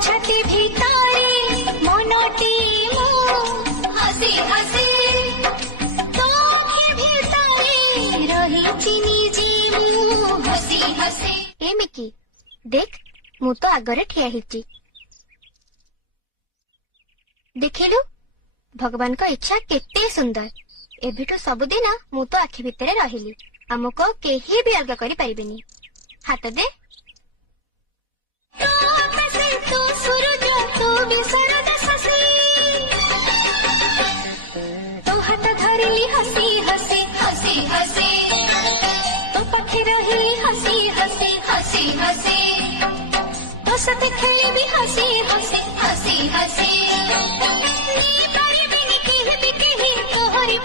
छाती भितारे मनटी मो हसी हसी तो भितारे रही निजे मु हसी हसी। ए मिकी देख मु तो आगरे ठिया हिची देखिलु भगवान का इच्छा केते सुंदर। एबिठु सबुदिन मु तो आखि भितरे रहिली हमको केही भी अलग करि परिबेनी। हाथ दे तो आकाशे तो सूरज तो बिसरद शशि तो हाथ धरिली हसी हसी हसी हसी तो पखी रहिली हसी हसी हसी हसी तो साथ खेली भी हसी हसी हसी हसी। तोहरी